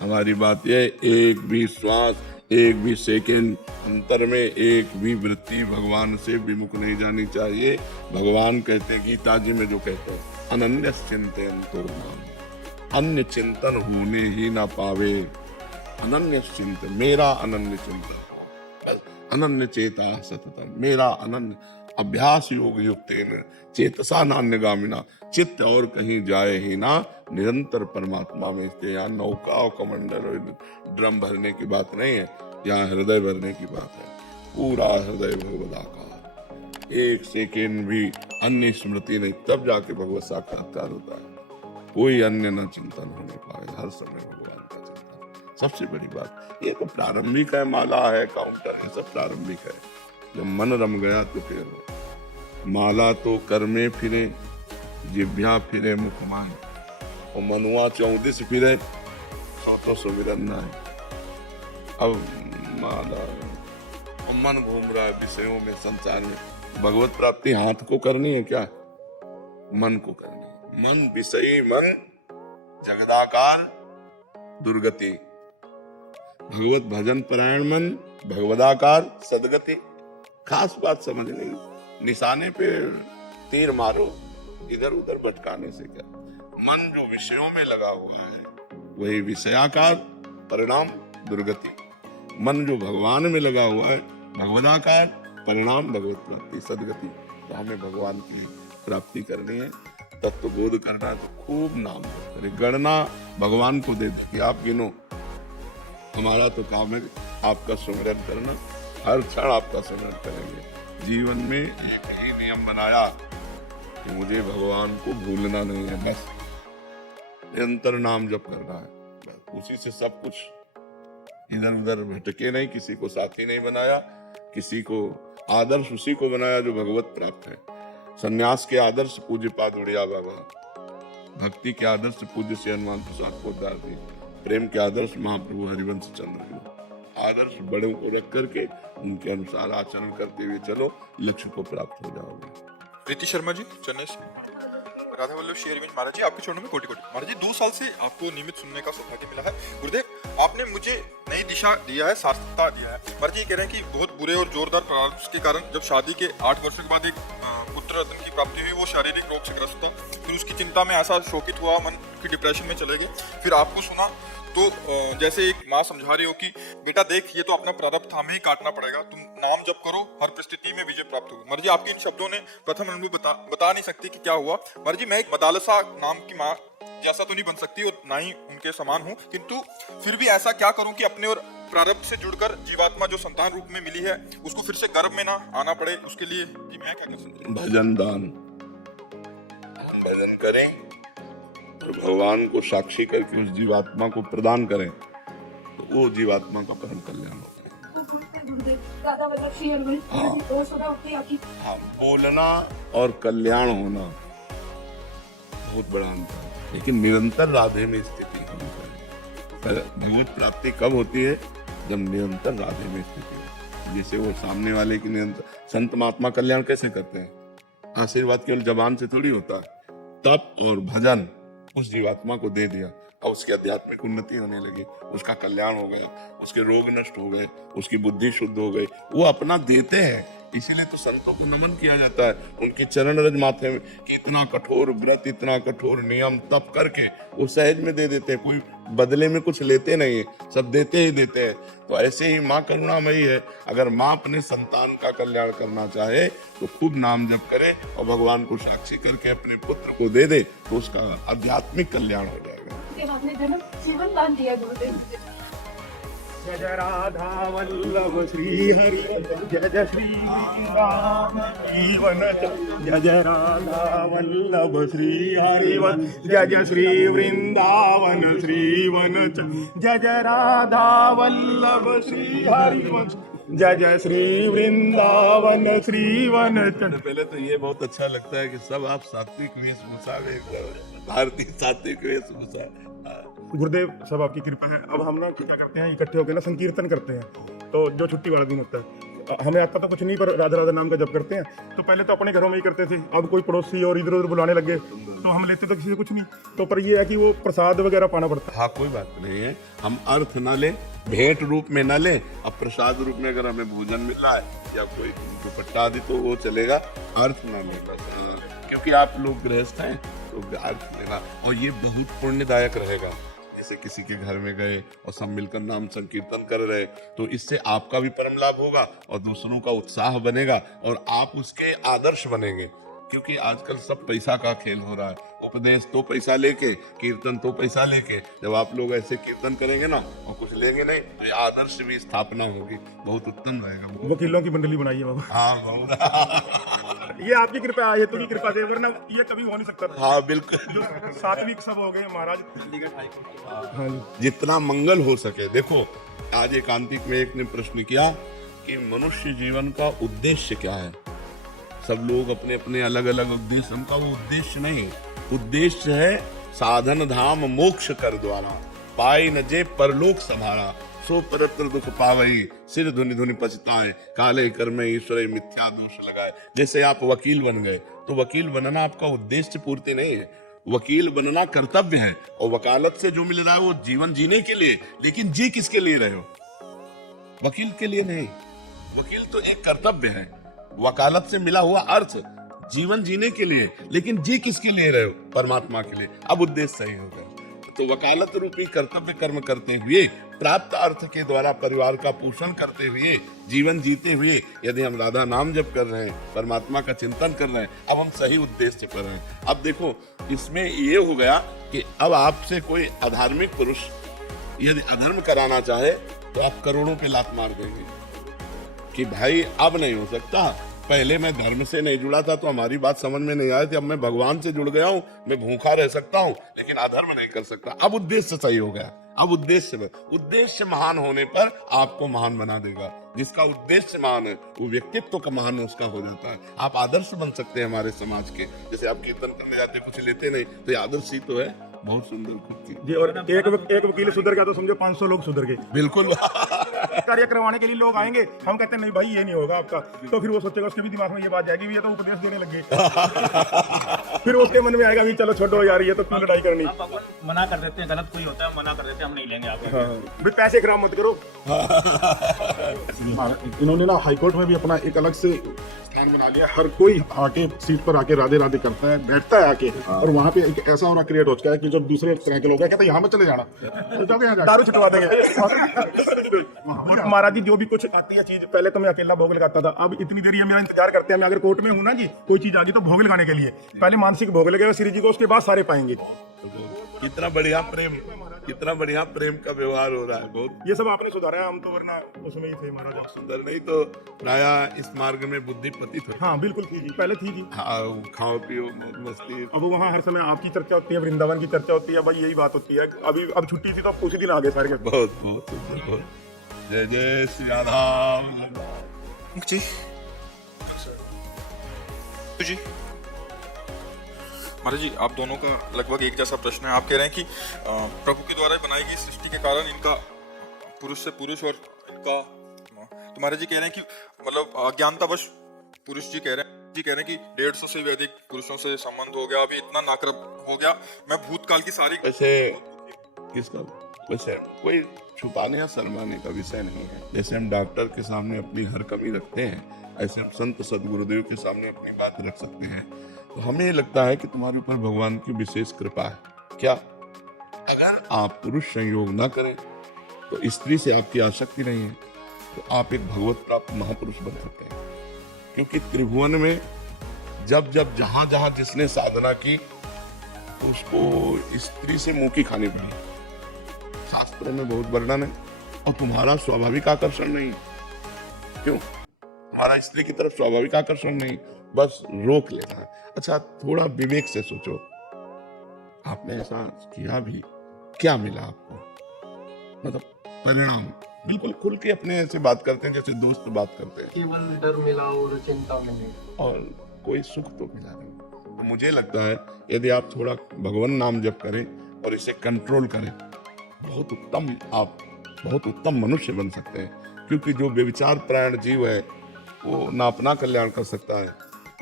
हमारी बात यह, एक भी श्वास, एक भी सेकंड अंतर में एक भी वृत्ति भगवान से विमुख नहीं जानी चाहिए। भगवान कहते हैं गीता जी में, जो कहते हैं अनन्य चिंतयन्तो माम, अन्य चिंतन होने ही ना पावे। अनन्य चिंतन, मेरा अनन्य चिंतन, अनन्य चेता सततम, मेरा अनन्य अभ्यास योग युक्तेन चेतसा नान्यगामिना, चित्त और कहीं जाए ही ना, निरंतर परमात्मा में स्थित। यहाँ नौका और कमंडल और ड्रम भरने की बात नहीं है, यहाँ हृदय भरने की बात है। पूरा हृदय भगवदाकार, एक सेकेंड भी अन्य स्मृति नहीं, तब जाके भगवत साक्षात्कार होता है। कोई अन्य न चिंतन होने पाए, हर समय भगवान का चिंतन सबसे बड़ी बात। ये तो प्रारंभिक है, माला है, काउंटर है, सब प्रारंभिक है। जब मन रम गया तो फिर माला तो कर में फिरे, जिभ्या फिरे मुख माए, और मनुआ 34 फिरे, तो सुमिरन ना है। अब माला और मन घूम रहा है विषयों में, संसार में। भगवत प्राप्ति हाथ को करनी है क्या? मन को करनी है। मन विषयी मन जगदाकार दुर्गति, भगवत भजन परायण मन भगवदाकार सदगति। खास बात समझ नहीं, निशाने पे तीर मारो, इधर उधर भटकाने से क्या। मन जो विषयों में लगा हुआ है वही विषयाकार, परिणाम दुर्गति। मन जो भगवान में लगा हुआ है भगवदाकार, परिणाम भगवत प्राप्ति, सदगति। तो हमें भगवान की प्राप्ति करनी है, तत्व बोध करना है, तो खूब नाम करें। गणना भगवान को दे दे कि आप गिनो। हमारा तो काम है आपका सुमिरन करना, हर क्षण आपका सुमिरन करेंगे। जीवन में एक ही नियम बनाया कि मुझे भगवान को भूलना नहीं है, बस निरंतर नाम जप करना है, बस उसी से सब कुछ। इधर उधर भटके नहीं, किसी को साथी नहीं बनाया, किसी को आदर्श उसी को बनाया जो भगवत प्राप्त है। सन्यास के आदर्श पूज्य पाद उड़िया बाबा, भक्ति के आदर्श पूज्य श्री हनुमान प्रसाद पोद्दार जी, प्रेम के आदर्श महाप्रभु हरिवंश चंद्र जी। आदर्श बड़ों को रख करके उनके अनुसार आचरण करते हुए चलो, लक्ष्य को प्राप्त हो जाओगे। प्रीति शर्मा जी, चेन्नई से। राधा वल्लभ श्री अरविंद महाराज जी, आपके चरणों में कोटि कोटि। महाराज जी, 2 साल से आपको नियमित सुनने का सौभाग्य मिला है। गुरुदेव, आपने मुझे नई दिशा दिया है, सार्थकता दिया है। महाराज जी ये कह रहे हैं कि बहुत बुरे और जोरदार प्रारब्ध के कारण जब शादी के 8 वर्षों के बाद एक पुत्र रत्न की प्राप्ति हुई, वो शारीरिक रोग से ग्रस्त था। फिर उसकी चिंता में ऐसा शोकित हुआ, मन की डिप्रेशन में चले गए। फिर आपको सुना तो जैसे एक माँ समझा रही हो कि बेटा देख, ये तो अपना प्रारब्ध था, हमें ही काटना पड़ेगा, तुम नाम जप करो, हर परिस्थिति में विजय प्राप्त होगी। महाराज जी, आपके इन शब्दों ने प्रथम अनुभव बता नहीं सकती कि क्या हुआ। महाराज जी, मैं एक मदालसा नाम की माँ जैसा तो नहीं बन सकती और ना ही उनके समान हूँ, किंतु फिर भी ऐसा क्या करूँ कि अपने और प्रारब्ध से जुड़कर जीवात्मा जो संतान रूप में मिली है उसको फिर से गर्भ में ना आना पड़े, उसके लिए जी मैं क्या कर सकता हूँ? भजन दान, हम भजन करें और भगवान को साक्षी करके उस जीवात्मा को प्रदान करें, तो वो जीवात्मा का परम कल्याण होता है। हाँ, बोलना और कल्याण होना बहुत बड़ा अंतर है, लेकिन निरंतर राधे में स्थिति होनी चाहिए। पर भगवत प्राप्ति कब होती है? जब निरंतर राधे में स्थिति हो। जैसे वो सामने वाले की निरंतर, संत महात्मा कल्याण कैसे करते हैं? आशीर्वाद केवल जबान से थोड़ी होता है, तप और भजन उस जीवात्मा को दे दिया और उसकी आध्यात्मिक उन्नति होने लगी, उसका कल्याण हो गया, उसके रोग नष्ट हो गए, उसकी बुद्धि शुद्ध हो गई, वो अपना देते हैं। इसीलिए तो संतों को नमन किया जाता है, उनकी चरण रज माथे में कि इतना कठोर व्रत, इतना कठोर नियम तप करके वो सहज में दे देते हैं, कोई बदले में कुछ लेते नहीं है, सब देते ही देते हैं। तो ऐसे ही माँ करुणामयी है। अगर माँ अपने संतान का कल्याण करना चाहे तो खूब नाम जप करे और भगवान को साक्षी करके अपने पुत्र को दे दे तो उसका आध्यात्मिक कल्याण हो जाएगा। आपने जन्म जीवन दान दिया गुरुदेव। जय जय राधा वल्लभ श्री हरि, जय जय श्री राम जीवन, जय जय राधा वल्लभ श्री हरिवन, जय जय श्री वृंदावन श्रीवन, जय जय राधा वल्लभ श्री हरिवन, जय जय श्री वृंदावन श्रीवन। पहले तो ये बहुत अच्छा लगता है कि सब आप सात्विक वेशभूषा में, भारतीय सात्विक वेशभूषा। गुरुदेव सब आपकी कृपा है। अब हम लोग क्या करते हैं, इकट्ठे होकर ना संकीर्तन करते हैं, तो जो छुट्टी वाला दिन होता है, हमें आता तो कुछ नहीं, पर राधा राधा नाम का जप करते हैं। तो पहले तो अपने घरों में ही करते थे, अब कोई पड़ोसी और इधर उधर बुलाने लगे तो हम लेते तो किसी से कुछ नहीं। तो पर ये है कि वो प्रसाद वगैरह पाना पड़ता है। हाँ, कोई बात नहीं है, हम अर्थ ना ले, भेंट रूप में ना ले, अब प्रसाद रूप में अगर हमें भोजन मिल रहा है या कोई दुपट्टा आदि तो वो चलेगा, अर्थ ना ले बस। क्योंकि आप लोग गृहस्थ हैं तो अर्थ लेना, और ये बहुत पुण्यदायक रहेगा। जैसे किसी के घर में गए और सब मिलकर नाम संकीर्तन कर रहे, तो इससे आपका भी परम लाभ होगा और दूसरों का उत्साह बनेगा और आप उसके आदर्श बनेंगे। क्योंकि आजकल सब पैसा का खेल हो रहा है, उपदेश तो पैसा लेके, कीर्तन तो पैसा लेके। जब आप लोग ऐसे कीर्तन करेंगे ना और कुछ लेंगे नहीं तो ये आदर्श भी स्थापना होगी, बहुत उत्तम रहेगा। वकीलों की मंडली बनाई है बाबा। हाँ बहुत। ये आपकी कृपा है, ये तो की कृपा से, वरना ये कभी हो नहीं सकता। हाँ बिल्कुल, जो सात्विक सब हो गए महाराज। हाँ जी, जितना मंगल हो सके। देखो आज एकांतिक में एक ने प्रश्न किया कि मनुष्य जीवन का उद्देश्य क्या है। सब लोग अपने अपने अलग अलग उद्देश्य, हमका वो उद्देश्य नहीं, उद्देश्य है साधन धाम मोक्ष कर द्वारा, पाई न जे परलोक संभारा, सो परत्र दुख पावई, सिर धुनि धुनि पछताए, काले कर्म ईश्वर मिथ्या दोष लगाए। जैसे आप वकील बन गए तो वकील बनना आपका उद्देश्य पूर्ति नहीं है, वकील बनना कर्तव्य है, और वकालत से जो मिल रहा है वो जीवन जीने के लिए, लेकिन जी किसके लिए रहे हो? वकील के लिए नहीं, वकील तो एक कर्तव्य है। वकालत से मिला हुआ अर्थ जीवन जीने के लिए, लेकिन जी किसके लिए रहे हो? परमात्मा के लिए। अब उद्देश्य सही होगा तो वकालत रूपी कर्तव्य कर्म करते हुए, प्राप्त अर्थ के द्वारा परिवार का पोषण करते हुए, जीवन जीते हुए यदि हम राधा नाम जप कर रहे हैं, परमात्मा का चिंतन कर रहे हैं, अब हम सही उद्देश्य पर हैं। अब देखो इसमें ये हो गया कि अब आपसे कोई अधार्मिक पुरुष यदि अधर्म कराना चाहे तो आप करोड़ों पे लात मार देंगे कि भाई अब नहीं हो सकता, पहले मैं धर्म से नहीं जुड़ा था तो हमारी बात समझ में नहीं आई थी, अब मैं भगवान से जुड़ गया हूँ, मैं भूखा रह सकता हूँ लेकिन अधर्म नहीं कर सकता। अब उद्देश्य सही हो गया, अब उद्देश्य महान होने पर आपको महान बना देगा। जिसका उद्देश्य महान है वो व्यक्तित्व का महान उसका हो जाता है। आप आदर्श बन सकते हैं हमारे समाज के। जैसे आप कीर्तन करने जाते कुछ लेते नहीं तो ये आदर्श ही तो है। बहुत सुंदर कृति जी। और एक वकील सुधर गया तो समझो 500 लोग सुधर गए। बिल्कुल। कार्य करवाने के लिए लोग आएंगे, हम कहते हैं नहीं भाई ये नहीं होगा आपका, तो फिर वो सोचेगा, उसके भी दिमाग में ये बात जाएगी, ये तो उपदेश देने लगे। फिर उसके मन में आएगा भी चलो छोड़ो यार, ये तो क्यों लड़ाई करनी। मना कर देते हैं, गलत कोई होता है मना कर देते हैं, हम नहीं लेंगे आपको। भाई पैसे खराब मत करो। इन्होंने ना हाईकोर्ट में भी अपना एक अलग से स्थान बना लिया। हर कोई आके सीट पर आके राधे राधे करता है, बैठता है आके, और वहाँ पे एक ऐसा होना क्रिएट हो चुका है कि जब दूसरे तरह के लोग कहते हैं यहाँ पे चले जाना, तो जाओगे यहाँ दारू छुटवा देंगे। और महाराज जी जो भी कुछ आती है चीज, पहले तो मैं अकेला भोग लगाता था, अब इतनी देर ये मेरा इंतजार करते हैं। मैं अगर कोर्ट में हूँ ना जी, कोई चीज आ गई तो भोग लगाने के लिए पहले मानसिक भोग लगेगा श्री जी को, उसके बाद सारे पाएंगे। कितना बढ़िया प्रेम, कितना बढ़िया प्रेम का व्यवहार हो रहा है। बहुत ये सब आपने सुधारा है, हम तो वरना उसमें ही थे महाराज। सुंदर, नहीं तो प्रायः इस मार्ग में बुद्धि पतित होती। हाँ बिल्कुल थी जी, पहले थी जी। हाँ, खाओ पियो मौज मस्ती। अब वहाँ हर समय आपकी चर्चा होती है, वृंदावन की चर्चा होती है, भाई यही बात होती है। अभी अब छुट्टी थी तो उसी दिन आ गए सारे। बहुत बहुत सुंदर, बहुत। जय जय श्री राधा जी जी महाराज जी, आप दोनों का लगभग एक जैसा प्रश्न है। आप कह रहे हैं कि प्रभु के द्वारा बनाई गई सृष्टि के कारण इनका पुरुष से पुरुष और इनका, तो महाराज जी कह रहे हैं कि मतलब अज्ञानतावश पुरुष जी कह रहे हैं कि 150 से भी अधिक पुरुषों से संबंध हो गया, अभी इतना नाकर्म हो गया, मैं भूतकाल की सारी वैसे किसका, वैसे कोई छुपाने या शर्माने का विषय नहीं है। जैसे हम डॉक्टर के सामने अपनी हर कमी रखते हैं, ऐसे हम संत सदगुरुदेव के सामने अपनी बात रख सकते हैं। तो हमें ये लगता है कि तुम्हारे ऊपर भगवान की विशेष कृपा है। क्या अगर आप पुरुष संयोग ना करें तो स्त्री से आपकी आसक्ति नहीं है तो आप एक भगवत प्राप्त महापुरुष बन सकते हैं। क्योंकि त्रिभुवन में जब जब जहां जहां जिसने साधना की तो उसको स्त्री से मुंह की खानी पड़ी। शास्त्रों में बहुत वर्णन है और तुम्हारा स्वाभाविक आकर्षण नहीं। क्यों? तुम्हारा स्त्री की तरफ स्वाभाविक आकर्षण नहीं, बस रोक लेना। अच्छा, थोड़ा विवेक से सोचो, आपने ऐसा किया भी, क्या मिला आपको? मतलब परिणाम बिल्कुल खुल के अपने से बात करते हैं जैसे दोस्त बात करते हैं, केवल डर मिला और चिंता मिली और कोई सुख तो मिला नहीं। तो मुझे लगता है यदि आप थोड़ा भगवान नाम जप करें और इसे कंट्रोल करें, आप बहुत उत्तम मनुष्य बन सकते हैं। क्योंकि जो व्यभिचार प्राण जीव है वो ना अपना कल्याण कर सकता है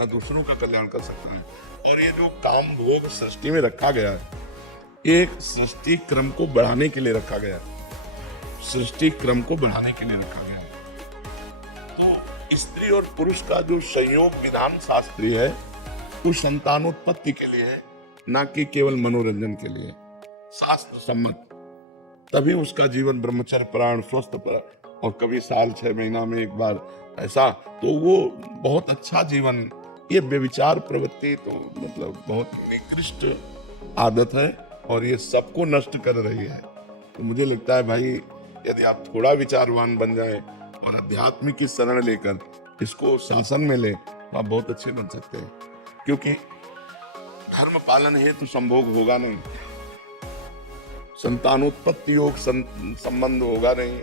ना दूसरों का कल्याण कर सकता है। और ये जो काम भोग सृष्टि में रखा गया है, एक सृष्टि क्रम को बढ़ाने के लिए रखा गया है, सृष्टि क्रम को बढ़ाने के लिए रखा गया है। तो स्त्री और पुरुष का जो संयोग विधान शास्त्रीय है वो संतानोत्पत्ति के लिए है, ना कि केवल मनोरंजन के लिए। शास्त्र सम्मत, तभी उसका जीवन ब्रह्मचर्य प्राण स्वस्थ और कभी साल 6 महीना में एक बार ऐसा, तो वो बहुत अच्छा जीवन। ये व्यभिचार प्रवृत्ति तो मतलब बहुत निकृष्ट आदत है और ये सबको नष्ट कर रही है। तो मुझे लगता है भाई, यदि आप थोड़ा विचारवान बन जाए और अध्यात्म की शरण लेकर इसको शासन में ले तो आप बहुत अच्छे बन सकते हैं। क्योंकि धर्म पालन हेतु संभोग होगा नहीं, संतानोत्पत्ति योग संबंध होगा नहीं,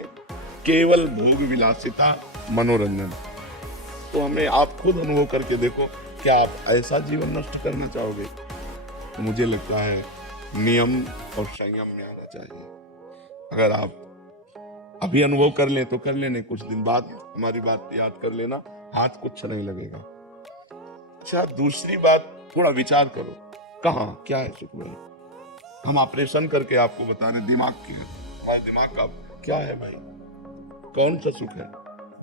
केवल भोग विलासिता मनोरंजन। तो हमें आप खुद अनुभव करके देखो, क्या आप ऐसा जीवन नष्ट करना चाहोगे? तो मुझे लगता है नियम और संयम में आना चाहिए। अगर आप अभी अनुभव कर लें तो कर लेने, कुछ दिन बाद हमारी बात याद कर लेना, हाथ कुछ नहीं लगेगा। अच्छा, दूसरी बात, थोड़ा विचार करो, कहाँ क्या है सुख भाई? हम ऑपरेशन करके आपको बता रहे दिमाग की, हमारे दिमाग का क्या है भाई? कौन सा सुख है?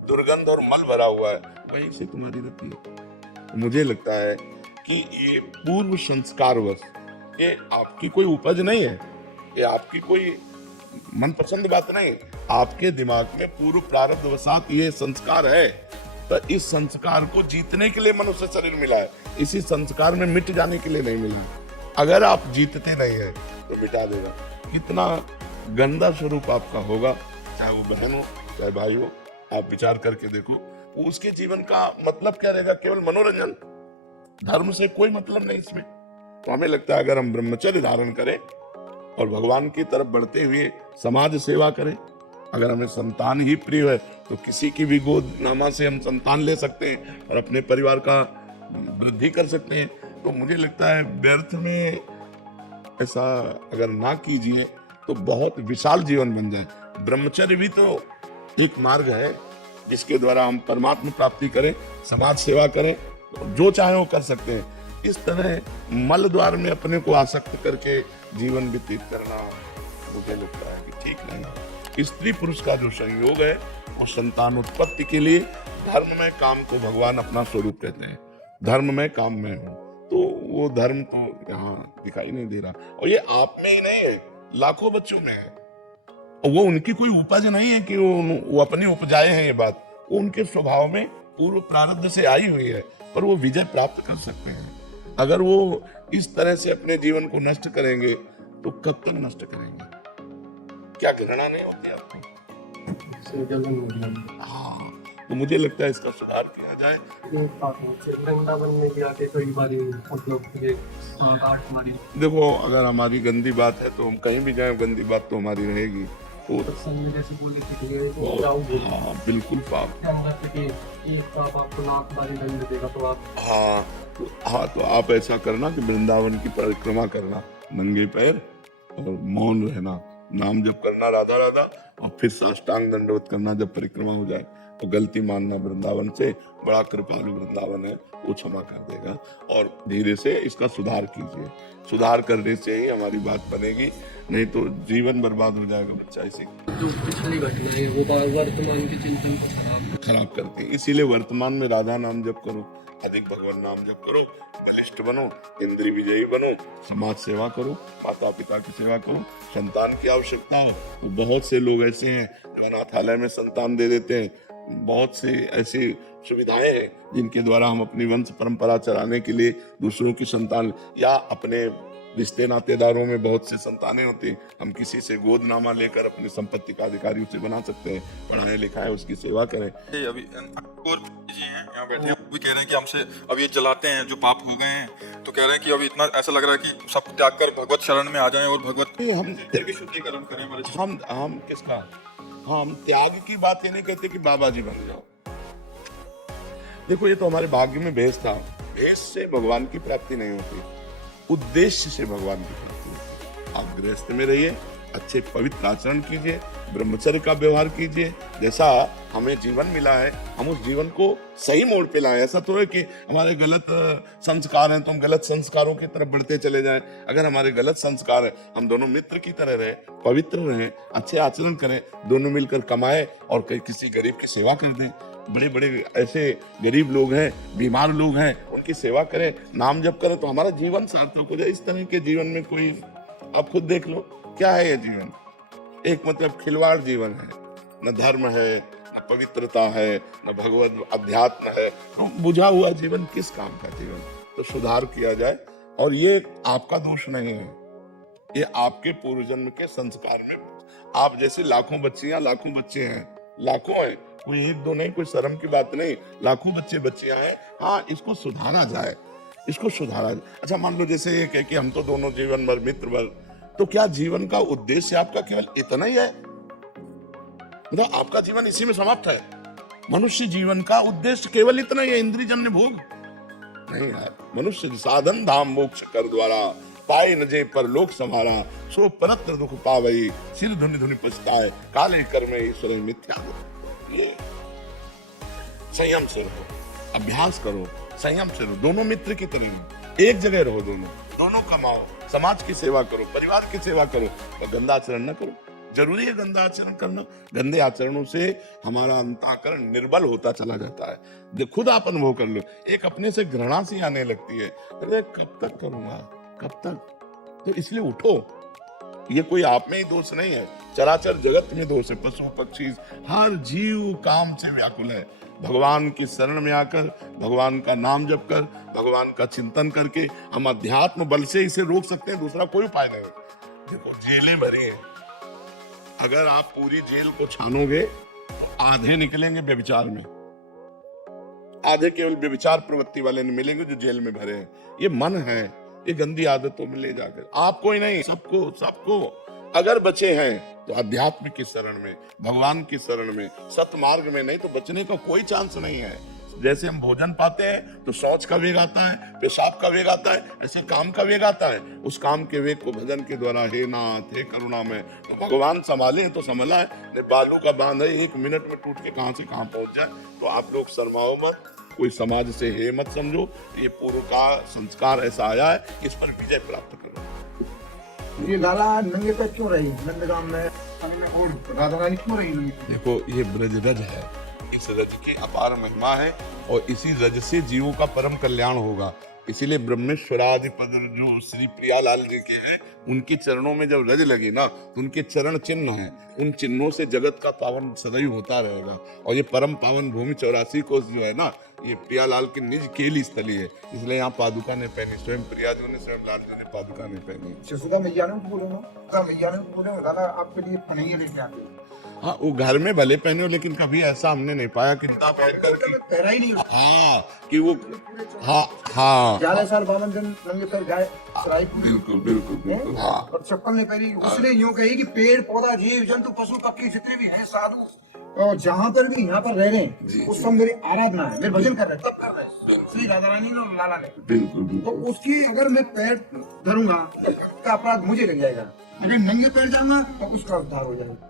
दुर्गंध और मल भरा हुआ है, वहीं से तुम्हारी रखी है। मुझे लगता है कि ये पूर्व संस्कारवश, ये आपकी कोई उपज नहीं है, ये आपकी कोई मनपसंद बात नहीं, आपके दिमाग में पूर्व प्रारब्ध वसात ये संस्कार है। तो इस संस्कार को जीतने के लिए मनुष्य शरीर मिला है, इसी संस्कार में मिट जाने के लिए नहीं मिला। अगर आप जीतते नहीं है तो मिटा देगा। कितना गंदा स्वरूप आपका होगा, चाहे वो बहन हो चाहे भाई हो, आप विचार करके देखो। उसके जीवन का मतलब क्या रहेगा? केवल मनोरंजन, धर्म से कोई मतलब नहीं इसमें। तो हमें लगता है अगर हम ब्रह्मचर्य धारण करें और भगवान की तरफ बढ़ते हुए समाज सेवा करें, अगर हमें संतान ही प्रिय है तो किसी की भी गोद नामा से हम संतान ले सकते हैं और अपने परिवार का वृद्धि कर सकते हैं। तो मुझे लगता है व्यर्थ में ऐसा अगर ना कीजिए तो बहुत विशाल जीवन बन जाए। ब्रह्मचर्य भी तो एक मार्ग है जिसके द्वारा हम परमात्मा प्राप्ति करें, समाज सेवा करें, जो चाहे वो कर सकते हैं। इस तरह मल द्वार में अपने को आसक्त करके जीवन व्यतीत करना मुझे लगता है कि ठीक नहीं। स्त्री पुरुष का जो संयोग है वो संतान उत्पत्ति के लिए, धर्म में काम को भगवान अपना स्वरूप कहते हैं, धर्म में काम में हो, तो वो धर्म तो यहाँ दिखाई नहीं दे रहा। और ये आप में ही नहीं है, लाखों बच्चों में है। और वो उनकी कोई उपज नहीं है कि वो अपनी उपजाए हैं, ये बात वो उनके स्वभाव में पूर्व प्रारब्ध से आई हुई है, पर वो विजय प्राप्त कर सकते हैं। अगर वो इस तरह से अपने जीवन को नष्ट करेंगे तो कब तक नष्ट करेंगे? क्या घृणा नहीं होती आपको? हाँ, तो मुझे लगता है इसका सुधार किया जाए। वृंदावन में भी आके कई बारी मतलब 8 हमारी, देखो, अगर हमारी गंदी बात है तो हम कहीं भी जाएं, गंदी बात तो हमारी रहेगी। तो सत्संग में जैसे बोले कि ये तो जाओ हाँ बिल्कुल पाप। क्या होगा कि एक पाप आपको लाख बारी दंड देगा तो आप हाँ तो आप ऐसा करना कि वृंदावन की परिक्रमा करना, नंगे पैर और मौन रहना, नाम जप करना राधा राधा, और फिर साष्टांग दंडवत करना जब परिक्रमा हो जाए। तो गलती मानना वृंदावन से, बड़ा कृपालु वृंदावन है, वो क्षमा कर देगा। और धीरे से इसका सुधार कीजिए, सुधार करने से ही हमारी बात बनेगी, नहीं तो जीवन बर्बाद हो जाएगा बच्चा इसी जो पिछली घटनाएं हैं वो वर्तमान के चिंतन को खराब करते हैं। इसीलिए वर्तमान में राधा नाम जप करो, अधिक भगवान नाम जप करो, बलिष्ठ बनो, इंद्रिय विजयी बनो, समाज सेवा करो, माता पिता की सेवा करो। संतान की आवश्यकता हो तो बहुत से लोग ऐसे हैं जो अनाथालय में संतान दे देते हैं। बहुत सी ऐसी सुविधाएं हैं जिनके द्वारा हम अपनी वंश परंपरा चलाने के लिए दूसरों की संतान, या अपने रिश्ते नातेदारों में बहुत से संतानें होती हैं, हम किसी से गोदनामा लेकर अपनी संपत्ति का अधिकारी उसे बना सकते हैं। पढ़ाए लिखाए उसकी सेवा करें। ये अभी और जी हैं यहाँ बैठे हैं, वो भी कह रहे हैं कि हमसे अब ये जलाते हैं जो पाप हो गए हैं, तो कह रहे हैं कि अभी इतना ऐसा लग रहा है कि सब त्याग कर भगवत शरण में आ जाएं और भगवत हम की शुद्धिकरण करें हमारे जीवन। हम किसका, हम त्याग की बात ये नहीं कहते कि बाबा जी बन जाओ। देखो ये तो हमारे भाग्य में भेष था, भेष से भगवान की प्राप्ति नहीं होती, उद्देश्य से भगवान की प्राप्ति होती है। आप गृहस्थ में रहिए, अच्छे पवित्र आचरण कीजिए, ब्रह्मचर्य का व्यवहार कीजिए, जैसा हमें जीवन मिला है हम उस जीवन को सही मोड़ पे लाएं। ऐसा तो है कि हमारे गलत संस्कार हैं तो हम गलत संस्कारों की तरफ बढ़ते चले जाएं। अगर हमारे गलत संस्कार है, हम दोनों मित्र की तरह रहे, पवित्र रहें, अच्छे आचरण करें, दोनों मिलकर कमाएं और किसी गरीब की सेवा कर दें। बड़े बड़े ऐसे गरीब लोग हैं, बीमार लोग हैं, उनकी सेवा करें, नाम जप करें, तो हमारा जीवन सार्थक हो जाए। इस तरह के जीवन में कोई, आप खुद देख लो क्या है ये जीवन, एक मतलब खिलवाड़ जीवन है, न धर्म है, न पवित्रता है, न भगवत अध्यात्म है, तो बुझा हुआ जीवन किस काम का जीवन। तो सुधार किया जाए, और ये आपका दोष नहीं है, ये आपके पूर्व जन्म के संस्कार में, आप जैसे लाखों बच्चियां लाखों बच्चे हैं, लाखों हैं, कोई एक दो नहीं, कोई शर्म की बात नहीं, लाखों बच्चे बच्चियां हैं। हाँ, इसको सुधारा जाए, इसको सुधारा जाए। अच्छा मान लो जैसे ये कह कि हम तो दोनों जीवन भर मित्र भर, तो क्या जीवन का उद्देश्य आपका केवल इतना ही है? मतलब आपका जीवन इसी में समाप्त है? मनुष्य जीवन का उद्देश्य केवल इतना ही है, इंद्रिय जन्य भोग नहीं यार। मनुष्य साधन धाम मोक्ष कर द्वारा, पाए न जे पर लोक समारा, सो परत्र दुख पावई, सिर धुनि धुनि पछताए, काले कर्म ईश्वर मिथ्या। ये संयम से रहो, अभ्यास करो, संयम से रहो, दोनों मित्र की तरह एक जगह रहो, दोनों कमाओ, समाज की सेवा करो, परिवार की सेवा करो, और गंदा आचरण न करो। जरूरी है गंदा आचरण करना, गंदे आचरणों से हमारा अंतःकरण निर्बल होता चला जाता है। जो खुद आप अनुभव कर लो, एक अपने से घृणा सी आने लगती है, अरे कब तक करूंगा, कब तक। तो इसलिए उठो, ये कोई आप में ही दोष नहीं है, चराचर जगत में दोष है। पशु पक्षी हर जीव काम से व्याकुल है। भगवान की शरण में आकर, भगवान का नाम जप कर, भगवान का चिंतन करके हम अध्यात्म बल से इसे रोक सकते हैं, दूसरा कोई उपाय नहीं। देखो जेलें भरी हैं, अगर आप पूरी जेल को छानोगे तो आधे निकलेंगे व्यभिचार में, आधे केवल व्यभिचार प्रवृत्ति वाले मिलेंगे जो जेल में भरे हैं। ये मन है, ये गंदी आदतों में ले जाकर आपको ही नहीं सबको अगर बचे हैं तो अध्यात्म की शरण में, भगवान की शरण में, सतमार्ग में, नहीं तो बचने का कोई चांस नहीं है। जैसे हम भोजन पाते हैं तो शौच का वेग आता है, पेशाब का वेग आता है, ऐसे काम का वेग आता है। उस काम के वेग को भजन के द्वारा, हे नाथ हे करुणा में, तो भगवान संभाले तो संभला है। बालू का बांध है, 1 मिनट में टूट के कहां से कहां पहुंच जाए। तो आप लोग शर्माओ मत, कोई समाज से हे मत समझो, ये पूर्व का संस्कार ऐसा आया है, इस पर विजय प्राप्त करो। ये लाला नंगे पैर क्यों रही नंदगाम में, और राधा रानी क्यों रही नंगे? देखो ये ब्रज रज है, इस रज की अपार महिमा है, और इसी रज से जीवों का परम कल्याण होगा। इसीलिए ब्रह्मेश्वरादि पद जो श्री प्रियालाल जी के हैं, उनके चरणों में जब रज लगी ना, तो उनके चरण चिन्ह हैं, उन चिन्हों से जगत का पावन सदैव होता रहेगा। और ये परम पावन भूमि 84 कोस जो है ना, ये प्रियालाल की निज केली स्थली है, इसलिए यहाँ पादुका ने पहनी, स्वयं प्रिया जी ने, स्वयं लाल जी ने पादुका ने पहनी। यशोदा मैया ने बोलो ना, मैया ने बोलो दादा आपके लिए कन्हैया लेके आते हैं। हाँ वो घर में भले पहने हो, लेकिन कभी ऐसा हमने नहीं पाया कि ना पहनकर कि पहरा ही नहीं हाँ कि वो हाँ हाँ 11 साल 52 दिन नंगे पैर गाय चराई बिल्कुल बिल्कुल बिल्कुल हाँ और चप्पल नहीं पहनी। उसने यूं कही कि पेड़ पौधा जीव जंतु पशु पक्षी जितने भी हैं साधु और जहाँ पर भी यहाँ पर रह रहे हैं उस सब मेरी आराधना है, मेरे भजन कर रहे हैं, तब कर रहे हैं श्री राधा रानी ने और लाला ने। बिल्कुल तो बिल्कुल उसकी अगर मैं पैर धरूंगा का अपराध मुझे लग जाएगा, अगर नंगे पैर जाऊंगा तो उसका उद्धार हो जाएगा।